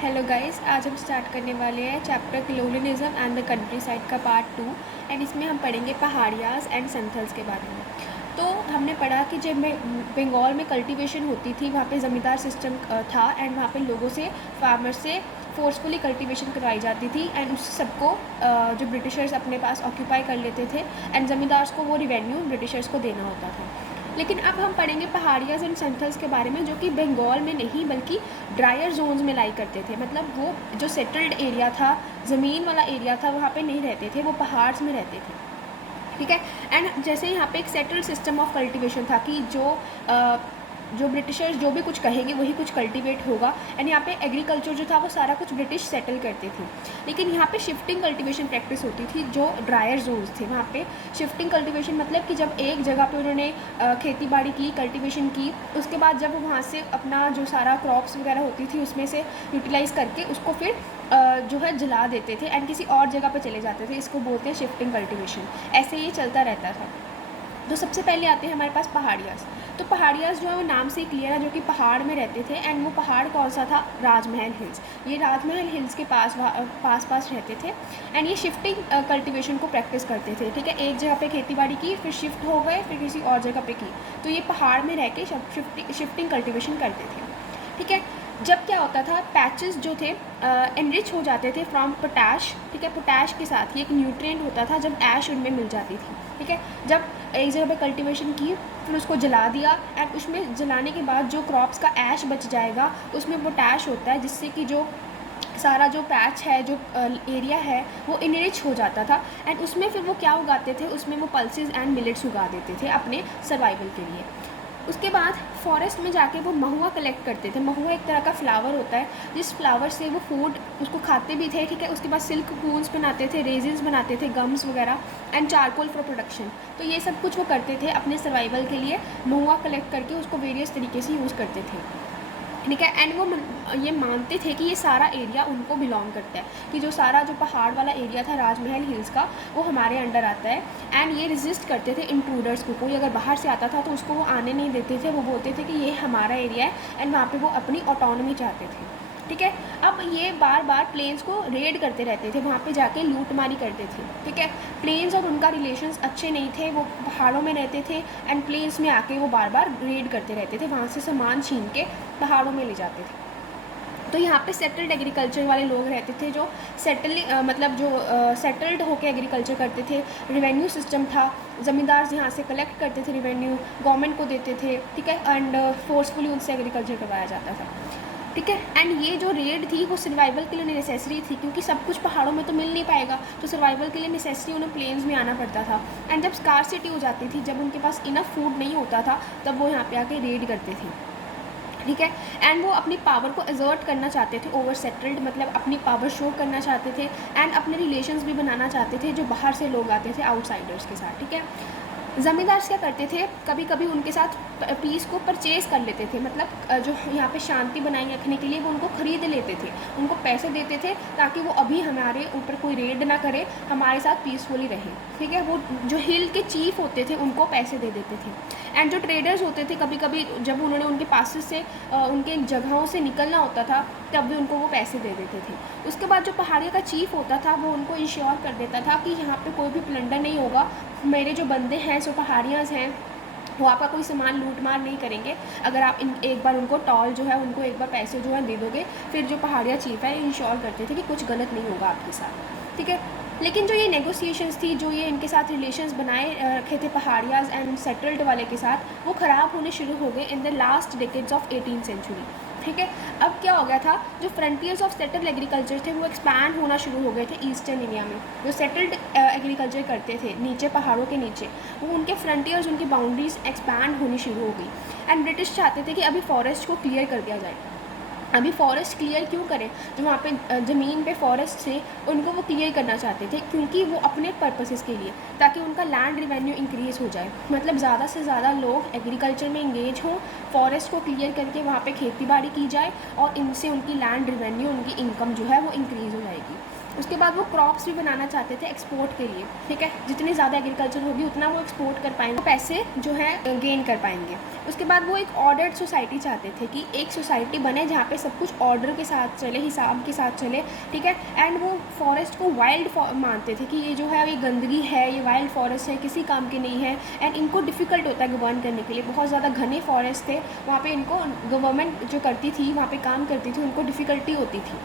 Hello guys, आज हम start करने वाले हैं chapter colonialism and the country side का पार्ट 2। एंड इसमें हम पढ़ेंगे पहाड़ियाज़ एंड संथल्स के बारे में। तो हमने पढ़ा कि जब बंगाल में कल्टीवेशन होती थी, वहाँ पे ज़मींदार सिस्टम था एंड वहाँ पे लोगों से, फार्मर से फोर्सफुली कल्टीवेशन करवाई जाती थी एंड उस सबको जो ब्रिटिशर्स अपने पास ऑक्यूपाई कर लेते थे एंड ज़मींदार्स को वो रिवेन्यू ब्रिटिशर्स को देना होता था। लेकिन अब हम पढ़ेंगे पहाड़ियाज़ एंड संथल्स के बारे में, जो कि बंगाल में नहीं बल्कि ड्रायर जोन्स में लाई करते थे। मतलब वो जो सेटल्ड एरिया था, ज़मीन वाला एरिया था, वहाँ पे नहीं रहते थे, वो पहाड़ में रहते थे। ठीक है। एंड जैसे यहाँ पे एक सेटल्ड सिस्टम ऑफ कल्टीवेशन था कि जो ब्रिटिशर्स जो भी कुछ कहेंगे वही कुछ कल्टीवेट होगा। एंड यहाँ पे एग्रीकल्चर जो था वो सारा कुछ ब्रिटिश सेटल करते थे। लेकिन यहाँ पे शिफ्टिंग कल्टीवेशन प्रैक्टिस होती थी जो ड्रायर जोन्स थे। वहाँ पे शिफ्टिंग कल्टीवेशन मतलब कि जब एक जगह पे उन्होंने खेती बाड़ी की, कल्टीवेशन की, उसके बाद जब वहाँ से अपना जो सारा क्रॉप्स वगैरह होती थी उसमें से यूटिलाइज़ करके उसको फिर जो है जला देते थे एंड किसी और जगह पे चले जाते थे। इसको बोलते हैं शिफ्टिंग कल्टीवेशन। ऐसे ये चलता रहता था। तो सबसे पहले आते हैं हमारे पास पहाड़ियाज़। तो पहाड़ियाज़ जो है वो नाम से क्लियर है, जो कि पहाड़ में रहते थे। एंड वो पहाड़ कौन सा था? राजमहल हिल्स। ये राजमहल हिल्स के पास रहते थे। एंड ये शिफ्टिंग कल्टीवेशन को प्रैक्टिस करते थे। ठीक है, एक जगह पे खेती बाड़ी की, फिर शिफ्ट हो गए, फिर किसी और जगह पे की। तो ये पहाड़ में रह के शिफ्टिंग कल्टीवेशन करते थे। ठीक है। जब क्या होता था, पैचेस जो थे एनरिच हो जाते थे फ्रॉम पोटैश। ठीक है, पोटैश के साथ ये एक न्यूट्रिएंट होता था जब ऐश उनमें मिल जाती थी। ठीक है, जब एक जगह पे कल्टीवेशन की, फिर उसको जला दिया एंड उसमें जलाने के बाद जो क्रॉप्स का ऐश बच जाएगा उसमें पोटैश होता है, जिससे कि जो सारा जो पैच है, जो एरिया है, वो इनरिच हो जाता था। एंड उसमें फिर वो क्या उगाते थे, उसमें वो पल्सेस एंड मिलेट्स उगा देते थे अपने सर्वाइवल के लिए। उसके बाद फॉरेस्ट में जाके वो महुआ कलेक्ट करते थे। महुआ एक तरह का फ्लावर होता है, जिस फ्लावर से वो फूड उसको खाते भी थे। ठीक है, उसके बाद सिल्क कून्स बनाते थे, रेजिन्स बनाते थे, गम्स वगैरह, एंड चारकोल फॉर प्रोडक्शन। तो ये सब कुछ वो करते थे अपने सर्वाइवल के लिए। महुआ कलेक्ट करके उसको वेरियस तरीके से यूज़ करते थे। ठीक है। एंड वो ये मानते थे कि ये सारा एरिया उनको बिलोंग करता है, कि जो सारा जो पहाड़ वाला एरिया था राजमहल हिल्स का, वो हमारे अंडर आता है। एंड ये रेजिस्ट करते थे इंट्रूडर्स को। कोई अगर बाहर से आता था तो उसको वो आने नहीं देते थे। वो बोलते थे कि ये हमारा एरिया है एंड वहाँ पे वो अपनी ऑटोनॉमी चाहते थे। ठीक है। अब ये बार बार प्लेन्स को रेड करते रहते थे, वहाँ पे जाके लूटमारी करते थे। ठीक है, प्लेन्स और उनका रिलेशंस अच्छे नहीं थे। वो पहाड़ों में रहते थे एंड प्लेन्स में आके वो बार बार रेड करते रहते थे, वहाँ से सामान छीन के पहाड़ों में ले जाते थे। तो यहाँ पे सेटल्ड एग्रीकल्चर वाले लोग रहते थे, जो सेटल्ड होकर एग्रीकल्चर करते थे। रिवेन्यू सिस्टम था, ज़मींदार यहाँ से कलेक्ट करते थे रिवेन्यू, गवर्नमेंट को देते थे। ठीक है, एंड फोर्सफुली उनसे एग्रीकल्चर करवाया जाता था। ठीक है। एंड ये जो रेड थी वो सर्वाइवल के लिए नेसेसरी थी, क्योंकि सब कुछ पहाड़ों में तो मिल नहीं पाएगा। तो सर्वाइवल के लिए नेसेसरी उन्हें प्लेन्स में आना पड़ता था। एंड जब स्कार्सिटी हो जाती थी, जब उनके पास इनफ फूड नहीं होता था, तब वो यहाँ पे आके रेड करते थे। ठीक है। एंड वो अपनी पावर को एजर्ट करना चाहते थे, ओवर सेटल्ड मतलब अपनी पावर शो करना चाहते थे। एंड अपने रिलेशंस भी बनाना चाहते थे जो बाहर से लोग आते थे आउटसाइडर्स के साथ। ठीक है। ज़मींदार क्या करते थे, कभी कभी उनके साथ पीस को परचेज कर लेते थे। मतलब जो यहाँ पे शांति बनाए रखने के लिए वो उनको ख़रीद लेते थे, उनको पैसे देते थे ताकि वो अभी हमारे ऊपर कोई रेड ना करे, हमारे साथ पीसफुली रहे। ठीक है, वो जो हिल के चीफ होते थे उनको पैसे दे देते थे। एंड जो ट्रेडर्स होते थे, कभी कभी जब उन्होंने उनके पास से उनके जगहों से निकलना होता था, तब भी उनको वो पैसे दे देते थे। उसके बाद जो पहाड़ी का चीफ होता था वो उनको इंश्योर कर देता था कि यहाँ पे कोई भी प्लंडर नहीं होगा, मेरे जो बंदे हैं, जो पहाड़ियाँ हैं, वो आपका कोई सामान लूट मार नहीं करेंगे। अगर आप एक बार उनको टॉल जो है, उनको एक बार पैसे जो है दे दोगे, फिर जो पहाड़िया चीफ है इंश्योर करते थे कि कुछ गलत नहीं होगा आपके साथ। ठीक है। लेकिन जो ये नेगोशिएशंस थी, जो ये इनके साथ रिलेशंस बनाए रखे थे पहाड़ियाज एंड सेटल्ड वाले के साथ, वो ख़राब होने शुरू हो गए in the last decades of 18th century. ठीक है। अब क्या हो गया था, जो फ्रंटियर्स ऑफ सेटल्ड एग्रीकल्चर थे वो एक्सपैंड होना शुरू हो गए थे ईस्टर्न इंडिया में। जो सेटल्ड एग्रीकल्चर करते थे नीचे पहाड़ों के नीचे, वो उनके फ्रंटियर्स, उनकी बाउंड्रीज एक्सपैंड होनी शुरू हो गई। एंड ब्रिटिश चाहते थे कि अभी फॉरेस्ट को क्लियर कर दिया जाए। अभी फॉरेस्ट क्लियर क्यों करें, जो वहाँ पे ज़मीन पे फॉरेस्ट थे उनको वो क्लियर करना चाहते थे, क्योंकि वो अपने पर्पसेस के लिए, ताकि उनका लैंड रिवेन्यू इंक्रीज़ हो जाए। मतलब ज़्यादा से ज़्यादा लोग एग्रीकल्चर में इंगेज हों, फॉरेस्ट को क्लियर करके वहाँ पे खेती बाड़ी की जाए और इनसे उनकी लैंड रिवेन्यू, उनकी इनकम जो है वो इंक्रीज़ हो जाएगी। उसके बाद वो क्रॉप्स भी बनाना चाहते थे एक्सपोर्ट के लिए, ठीक है, जितनी ज़्यादा एग्रीकल्चर होगी उतना वो एक्सपोर्ट कर पाएंगे, पैसे जो है गेन कर पाएंगे। उसके बाद वो एक ऑर्डर्ड सोसाइटी चाहते थे कि एक सोसाइटी बने जहाँ पे सब कुछ ऑर्डर के साथ चले, हिसाब के साथ चले, ठीक है। एंड वो फॉरेस्ट को वाइल्ड मानते थे कि ये जो है ये गंदगी है, ये वाइल्ड फॉरेस्ट है, किसी काम के नहीं है। एंड इनको डिफ़िकल्ट होता है गवर्न करने के लिए, बहुत ज़्यादा घने फॉरेस्ट थे वहाँ पे, इनको गवर्नमेंट जो करती थी वहाँ पे काम करती थी उनको डिफ़िकल्टी होती थी।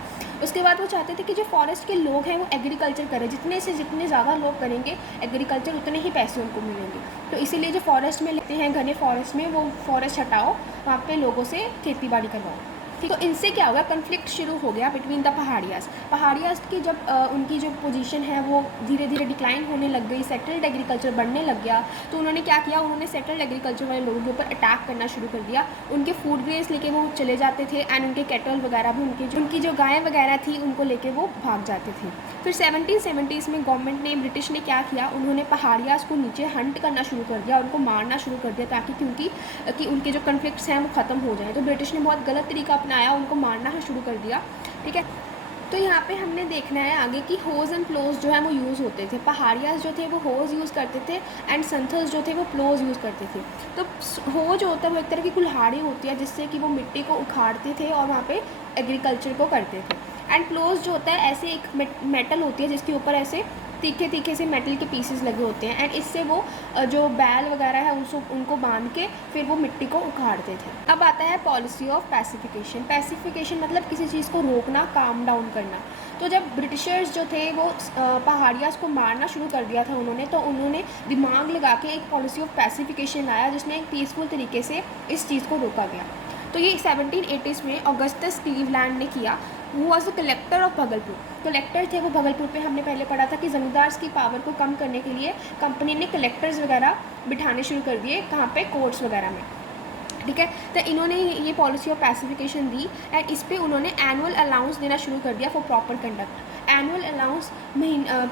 उसके बाद वो चाहते थे कि जो फॉरेस्ट के लोग हैं वो एग्रीकल्चर करें, जितने से जितने ज़्यादा लोग करेंगे एग्रीकल्चर उतने ही पैसे उनको मिलेंगे। तो इसीलिए जो फॉरेस्ट में लेते हैं घने फॉरेस्ट में, वो फॉरेस्ट हटाओ, वहाँ पे लोगों से खेती बाड़ी करवाओ, ठीक। तो इनसे क्या होगा, कन्फ्लिक्ट शुरू हो गया बिटवीन द पहाड़ियाज़। पहाड़ियाज़ की जब उनकी जो पोजीशन है वो धीरे धीरे डिक्लाइन होने लग गई, सेटल्ड एग्रीकल्चर बढ़ने लग गया, तो उन्होंने क्या किया, उन्होंने सेटल्ड एग्रीकल्चर वाले लोगों के ऊपर अटैक करना शुरू कर दिया। उनके फूड ग्रेन्स लेके वो चले जाते थे एंड उनके कैटल वगैरह भी, उनकी जो गायें वगैरह थी उनको लेके वो भाग जाते थे। फिर 1770s में गवर्नमेंट ने, ब्रिटिश ने क्या किया, उन्होंने पहाड़ियाज़ को नीचे हंट करना शुरू कर दिया, उनको मारना शुरू कर दिया, ताकि क्योंकि उनके जो कन्फ्लिक्ट्स हैं वो ख़त्म हो जाए। तो ब्रिटिश ने बहुत गलत तरीका अपनाया, उनको मारना शुरू कर दिया, ठीक है। तो यहाँ पे हमने देखना है आगे कि होज़ एंड प्लोज जो है वो यूज़ होते थे। पहाड़ियाज़ जो थे वो होज़ यूज़ करते थे एंड संथल्स जो थे वो प्लोज यूज़ करते थे। तो हो जो होता है वो एक तरह की कुल्हाड़ी होती है जिससे कि वो मिट्टी को उखाड़ते थे और वहाँ पे एग्रीकल्चर को करते थे। एंड प्लोज जो होता है ऐसे एक मेटल होती है जिसके ऊपर ऐसे तीखे तीखे से मेटल के पीसेस लगे होते हैं, एंड इससे वो जो बैल वगैरह है उनको बांध के फिर वो मिट्टी को उखाड़ते थे। अब आता है पॉलिसी ऑफ पैसिफिकेशन। पैसिफिकेशन मतलब किसी चीज़ को रोकना, काम डाउन करना। तो जब ब्रिटिशर्स जो थे वो पहाड़ियाज़ को मारना शुरू कर दिया था उन्होंने, तो उन्होंने दिमाग लगा के एक पॉलिसी ऑफ पैसिफिकेशन लाया जिसमें एक पीसफुल तरीके से इस चीज़ को रोका गया। तो ये 1780s में ऑगस्टस क्लीवलैंड ने किया। वो was the collector of Bhagalpur. Collector थे वो भागलपुर पे। हमने पहले पढ़ा था कि ज़मींदार की पावर को कम करने के लिए कंपनी ने कलेक्टर्स वगैरह बिठाने शुरू कर दिए, कहाँ पे, कोर्ट्स वगैरह में, ठीक है। तो इन्होंने ये पॉलिसी ऑफ पैसिफिकेशन दी एंड इस पर उन्होंने एनुअल अलाउंस देना शुरू कर दिया for proper conduct. Annual allowance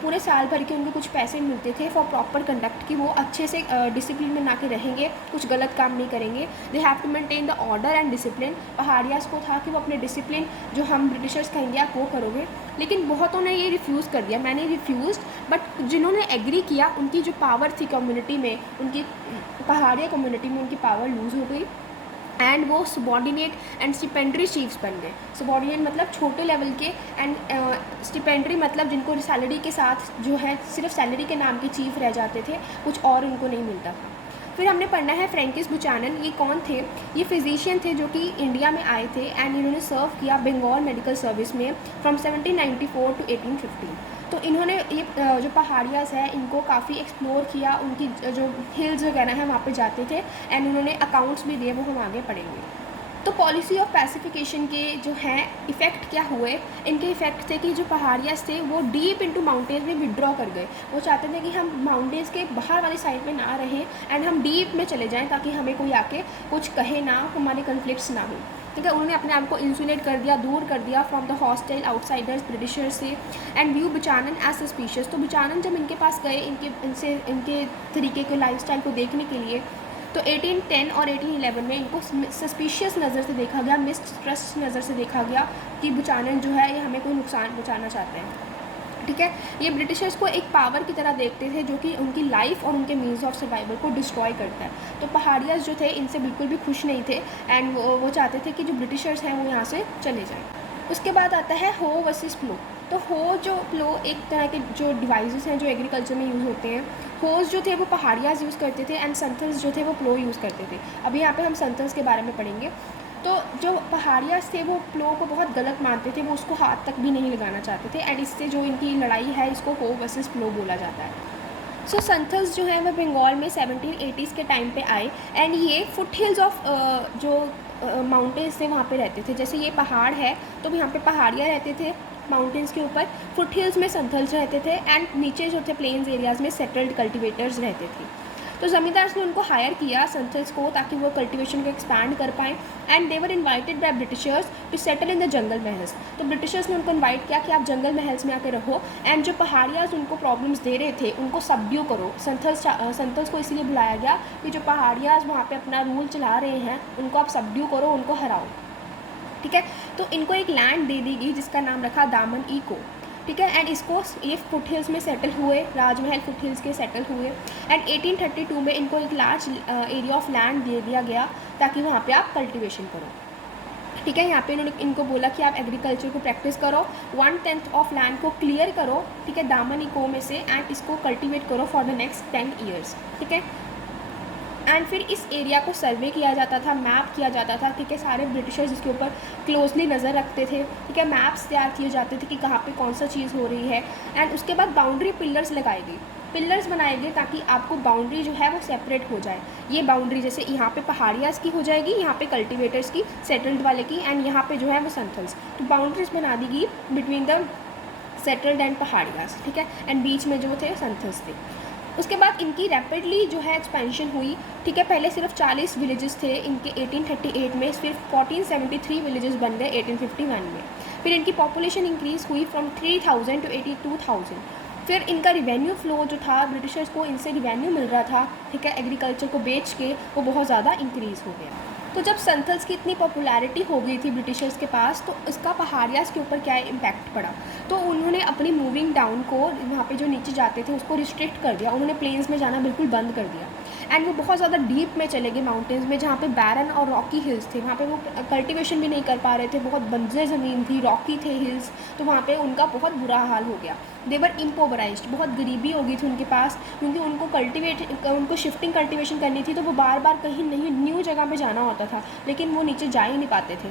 पूरे साल भर के उनको कुछ पैसे मिलते थे फॉर प्रॉपर कंडक्ट, कि वो अच्छे से डिसिप्लिन में ना के रहेंगे, कुछ गलत काम नहीं करेंगे। They have to maintain the order and discipline. Paharias को था कि वो अपने डिसिप्लिन जो हम ब्रिटिशर्स कहेंगे आप वो करोगे, लेकिन बहुतों ने ये रिफ्यूज़ कर दिया। मैंने रिफ्यूज़, बट जिन्होंने एग्री किया उनकी जो पावर थी कम्युनिटी में, उनकी पहाड़िया कम्युनिटी में उनकी पावर लूज़ हो गई एंड वो सबॉर्डिनेट एंड स्टिपेंडरी चीफ्स बन गए। सबॉर्डिनेट मतलब छोटे लेवल के, एंड स्टिपेंडरी मतलब जिनको सैलरी के साथ जो है सिर्फ सैलरी के नाम के चीफ रह जाते थे, कुछ और उनको नहीं मिलता था। फिर हमने पढ़ना है फ्रैंकिस बुचानन। ये कौन थे? ये फिजिशियन थे जो कि इंडिया में आए थे एंड इन्होंने सर्व किया बंगाल मेडिकल सर्विस में फ्रॉम 1794 टू 1815। तो इन्होंने ये जो पहाड़ियाज़ है इनको काफ़ी एक्सप्लोर किया, उनकी जो हिल्स वगैरह हैं वहाँ पे जाते थे एंड उन्होंने अकाउंट्स भी दिए, वो हम आगे पढ़ेंगे। तो पॉलिसी ऑफ पैसिफिकेशन के जो हैं इफ़ेक्ट क्या हुए? इनके इफ़ेक्ट थे कि जो पहाड़ियाँ थे वो डीप इनटू माउंटेन्स में विड्रॉ कर गए। वो चाहते थे कि हम माउंटेन्स के बाहर वाली साइड में ना रहें एंड हम डीप में चले जाएं, ताकि हमें कोई आके कुछ कहे ना, हमारे कन्फ्लिक्ट्स ना हो, ठीक है। उन्होंने अपने आप को इंसुलेट कर दिया, दूर कर दिया from the hostile outsiders, Britishers से, एंड व्यू बुचानन एज सस्पिशियस। तो बुचानन जब इनके पास गए इनके तरीके के लाइफस्टाइल को देखने के लिए, तो 1810 और 1811 में इनको सस्पिशियस नज़र से देखा गया, मिसट्रस्ट नज़र से देखा गया कि बुचानन जो है ये हमें कोई नुकसान पहुँचाना चाहते हैं, ठीक है। ये ब्रिटिशर्स को एक पावर की तरह देखते थे जो कि उनकी लाइफ और उनके मीन्स ऑफ सर्वाइवल को डिस्ट्रॉय करता है। तो पहाड़ियाज़ जो थे इनसे बिल्कुल भी खुश नहीं थे एंड वो चाहते थे कि जो ब्रिटिशर्स हैं वो यहाँ से चले जाएँ। उसके बाद आता है हो वर्सेस प्लो। तो हो जो प्लो एक तरह के जो डिवाइसेस हैं जो एग्रीकल्चर में यूज़ होते हैं। होज़ जो थे वो पहाड़ियाज़ यूज़ करते थे एंड संथल्स जो थे वो प्लो यूज़ करते थे। अभी यहाँ पे हम संथल्स के बारे में पढ़ेंगे। तो जो पहाड़ियाज़ थे वो प्लो को बहुत गलत मानते थे, वो उसको हाथ तक भी नहीं लगाना चाहते थे एंड इससे जो इनकी लड़ाई है इसको हो वर्सेस प्लो बोला जाता है। सो संथल्स जो है वो बंगाल में 1780s के टाइम पे आए एंड ये फुट हिल्स ऑफ जो माउंटेन्स थे वहाँ पे रहते थे। जैसे ये पहाड़ है तो यहाँ पे पहाड़ियाँ रहते थे माउंटेन्स के ऊपर, फुट हिल्स में संथल्स रहते थे एंड नीचे जो थे प्लेन्स एरियाज़ में सेटल्ड कल्टिवेटर्स रहते थे। तो ज़मींदार ने उनको हायर किया संथल्स को, ताकि वो कल्टीवेशन को एक्सपैंड कर पाएँ and they were invited by Britishers to settle in the Jungle Mahals. तो ब्रिटिशर्स ने उनको इन्वाइट किया कि आप जंगल महल्स में आके रहो एंड जो पहाड़ियाज़ उनको प्रॉब्लम्स दे रहे थे उनको सबड्यू करो। संथल्स को इसीलिए बुलाया गया कि जो पहाड़ियाज़ वहाँ पे अपना रूल चला रहे हैं उनको आप सबड्यू करो, उनको हराओ, ठीक है। तो इनको एक लैंड दे दी गई जिसका नाम रखा दामन ई को। ठीक है। एंड इसको ये फुट हिल्स में सेटल हुए, राजमहल फुट हिल्स के सेटल हुए। एंड 1832 में इनको एक लार्ज एरिया ऑफ लैंड दे दिया गया ताकि वहाँ पे आप कल्टीवेशन करो, ठीक है। यहाँ पे इन्होंने इनको बोला कि आप एग्रीकल्चर को प्रैक्टिस करो, 1/10 ऑफ लैंड को क्लियर करो, ठीक है, दामन इको में से, एंड इसको कल्टीवेट करो फॉर द नेक्स्ट 10 ईयर्स, ठीक है। एंड फिर इस एरिया को सर्वे किया जाता था, मैप किया जाता था, ठीक है। सारे ब्रिटिशर्स इसके ऊपर क्लोजली नज़र रखते थे, ठीक है। मैप्स तैयार किए जाते थे कि कहाँ पे कौन सा चीज़ हो रही है। एंड उसके बाद बाउंड्री पिलर्स लगाई गई, पिलर्स बनाए गए ताकि आपको बाउंड्री जो है वो सेपरेट हो जाए। ये बाउंड्री जैसे यहाँ पे पहाड़ियास की हो जाएगी, यहाँ पे कल्टीवेटर्स की, सेटल्ड वाले की, एंड यहाँ पे जो है वो संथल्स, तो बाउंड्रीज बना दी गई बिटवीन द सेटल्ड एंड पहाड़ियास, ठीक है। एंड बीच में जो थे संथल्स थे। उसके बाद इनकी रैपिडली जो है एक्सपेंशन हुई, ठीक है। पहले सिर्फ 40 विलेजेस थे इनके 1838 में, सिर्फ 1473 विलेजेस बन गए 1851 में। फिर इनकी पॉपुलेशन इंक्रीज़ हुई फ्रॉम 3000 टू 82,000। फिर इनका रिवेन्यू फ्लो जो था, ब्रिटिशर्स को इनसे रिवेन्यू मिल रहा था, ठीक है, एग्रीकल्चर को बेच के, वो बहुत ज़्यादा इंक्रीज़ हो गया। तो जब संथल्स की इतनी पॉपुलैरिटी हो गई थी ब्रिटिशर्स के पास, तो इसका पहाड़ियास के ऊपर क्या इम्पैक्ट पड़ा। तो उन्होंने अपनी मूविंग डाउन को, वहाँ पे जो नीचे जाते थे उसको रिस्ट्रिक्ट कर दिया, उन्होंने प्लेन्स में जाना बिल्कुल बंद कर दिया। एंड वो बहुत ज़्यादा डीप में चले गए माउंटेन्स में, जहाँ पे बैरन और रॉकी हिल्स थे, वहाँ पे वो कल्टीवेशन भी नहीं कर पा रहे थे, बहुत बंजर ज़मीन थी, रॉकी थे हिल्स, तो वहाँ पे उनका बहुत बुरा हाल हो गया। देवर इम्पोवराइज्ड, बहुत गरीबी हो गई थी उनके पास, क्योंकि उनको शिफ्टिंग कल्टीवेशन करनी थी, तो वो बार बार कहीं नहीं न्यू जगह पे जाना होता था, लेकिन वो नीचे जा ही नहीं पाते थे।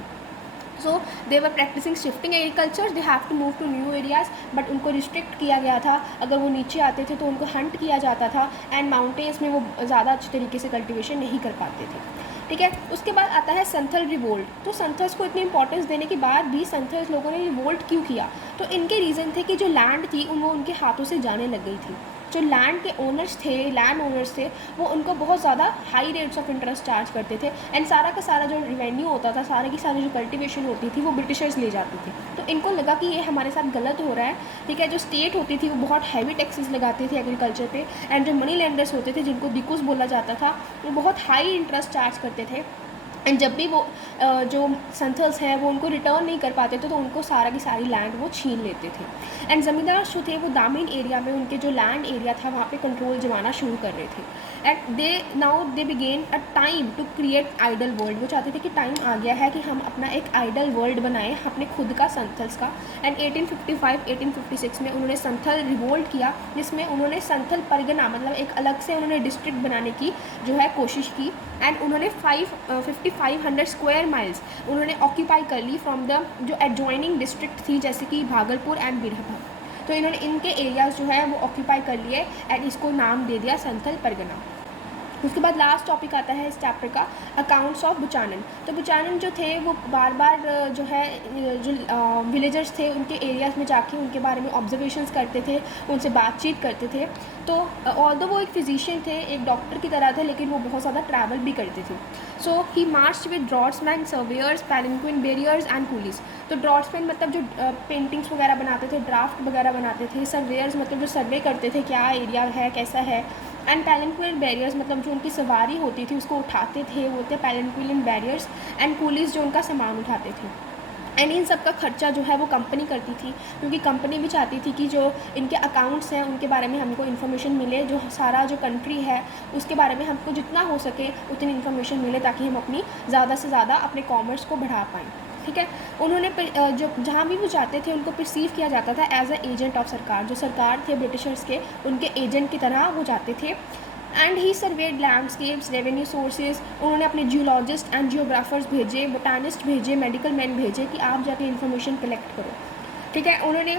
So they were practising shifting agriculture, they have to move to new areas, but उनको रिस्ट्रिक्ट किया गया था। अगर वो नीचे आते थे तो उनको हंट किया जाता था, एंड माउंटेन्स में वो ज़्यादा अच्छे तरीके से कल्टीवेशन नहीं कर पाते थे, ठीक है। उसके बाद आता है संथल रिवोल्ट। तो संथल्स को इतनी इंपॉर्टेंस देने के बाद भी संथल्स लोगों ने रिवोल्ट क्यों किया, तो इनके रीज़न थे कि जो लैंड थी वो उनके हाथों से जाने लग गई थी। जो लैंड के ओनर्स थे, लैंड ओनर्स थे, वो उनको बहुत ज़्यादा high rates of interest charge करते थे, एंड सारा का सारा जो रिवेन्यू होता था, सारे की सारी जो कल्टीवेशन होती थी, वो ब्रिटिशर्स ले जाते थे। तो इनको लगा कि ये हमारे साथ गलत हो रहा है, ठीक है। जो स्टेट होती थी वो बहुत हैवी टैक्सेस लगाते थे एग्रीकल्चर पे, एंड जो मनी लेंडर्स होते थे, जिनको दिकुस बोला जाता था, वो बहुत हाई इंटरेस्ट चार्ज करते थे। एंड जब भी वो जो संथल्स हैं वो उनको रिटर्न नहीं कर पाते थे, तो उनको सारा की सारी लैंड वो छीन लेते थे। एंड ज़मींदार जो थे वो दामिन एरिया में, उनके जो लैंड एरिया था वहाँ पे कंट्रोल जमाना शुरू कर रहे थे। And they began a time to create ideal world. वो चाहते थे कि टाइम आ गया है कि हम अपना एक आइडल वर्ल्ड बनाएं, अपने खुद का संथल्स का। एंड 1855-1856 में उन्होंने संथल रिवोल्ट किया, जिसमें उन्होंने संथल परगना, मतलब एक अलग से उन्होंने डिस्ट्रिक्ट बनाने की जो है कोशिश की। एंड उन्होंने 5500 स्क्वायर माइल्स उन्होंने ऑक्यूपाई कर ली फ्रॉम द जो एडजॉइनिंग डिस्ट्रिक्ट थी, जैसे कि भागलपुर एंड बीरभूम। तो इन्होंने इनके एरियाज़ जो है वो ऑक्यूपाई कर लिए, एंड इसको नाम दे दिया संथल परगना। उसके बाद लास्ट टॉपिक आता है इस चैप्टर का, अकाउंट्स ऑफ बुचानन। तो बुचानन जो थे वो बार बार जो है जो विलेजर्स थे उनके एरियाज़ में जाके उनके बारे में ऑब्जर्वेशंस करते थे, उनसे बातचीत करते थे। तो ऑल्दो वो एक फिजिशियन थे, एक डॉक्टर की तरह थे, लेकिन वो बहुत ज़्यादा ट्रैवल भी करते थे। So he march with draughtsman, surveyors, palanquin bearers and police. तो ड्रॉट्समैन मतलब जो पेंटिंग्स वगैरह बनाते थे, ड्राफ्ट वगैरह बनाते थे, सर्वेयर्स मतलब जो सर्वे करते थे क्या एरिया है, कैसा है, एंड पैलिंक्विन बैरियर्स मतलब जो उनकी सवारी होती थी उसको उठाते थे, वो थे पैलिंक्विन बैरियर्स, एंड पुलिस जो उनका सामान उठाते थे। एंड इन सब का खर्चा जो है वो कंपनी करती थी, क्योंकि कंपनी भी चाहती थी कि जो इनके अकाउंट्स हैं उनके बारे में हमको इन्फॉर्मेशन मिले, जो सारा जो कंट्री है उसके बारे में हमको जितना हो सके उतनी इन्फॉर्मेशन मिले, ताकि हम अपनी ज़्यादा से ज़्यादा अपने कॉमर्स को बढ़ा पाएँ, ठीक है। उन्होंने जो जहाँ भी वो जाते थे उनको परसीव किया जाता था एज अ एजेंट ऑफ सरकार। जो सरकार थे ब्रिटिशर्स के, उनके एजेंट की तरह वो जाते थे। And he served landscapes, revenue sources. उन्होंने अपने जियोलॉजिस्ट एंड जियोग्राफर्स भेजे, बोटानिस्ट भेजे, मेडिकल मैन भेजे कि आप जाके इन्फॉर्मेशन कलेक्ट करो, ठीक है। उन्होंने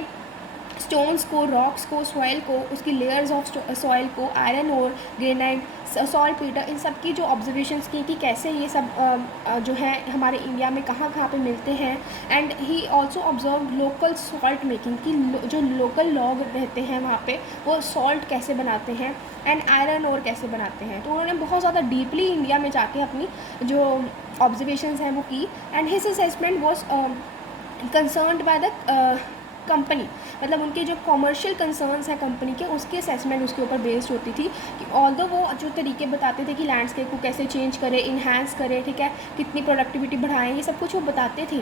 स्टोन्स को, रॉक्स को, सॉइल को, उसकी लेयर्स ऑफ सॉइल को, आयरन और ग्रेनाइट, सॉल्ट पीटर, इन सब की जो ऑब्जर्वेशंस की कि कैसे ये सब जो है हमारे इंडिया में कहाँ कहाँ पे मिलते हैं। And he also observe local salt making की, जो लोकल लोग रहते हैं वहाँ पे वो सॉल्ट कैसे बनाते हैं, एंड आयरन और कैसे बनाते हैं। तो उन्होंने बहुत ज़्यादा डीपली इंडिया में जाके अपनी जो ऑब्जर्वेशंस हैं वो की। And his assessment was concerned by the company, मतलब उनके जो कॉमर्शियल कंसर्न्स हैं कंपनी के, उसकी असेसमेंट उसके ऊपर बेस्ड होती थी कि ऑल्दो वो जो तरीके बताते थे कि लैंडस्केप को कैसे चेंज करें, इन्हांस करें, ठीक है, कितनी प्रोडक्टिविटी बढ़ाएं, ये सब कुछ वो बताते थे।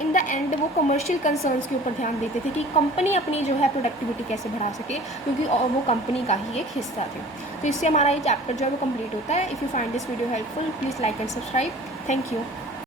इन द एंड वो कमर्शियल कंसर्न्स के ऊपर ध्यान देते थे कि कंपनी अपनी जो है प्रोडक्टिविटी कैसे बढ़ा सके, क्योंकि वो कंपनी का ही एक हिस्सा थे। तो इससे हमारा ये चैप्टर जो है वो कंप्लीट होता है। If you find this video helpful, please like and subscribe. Thank you.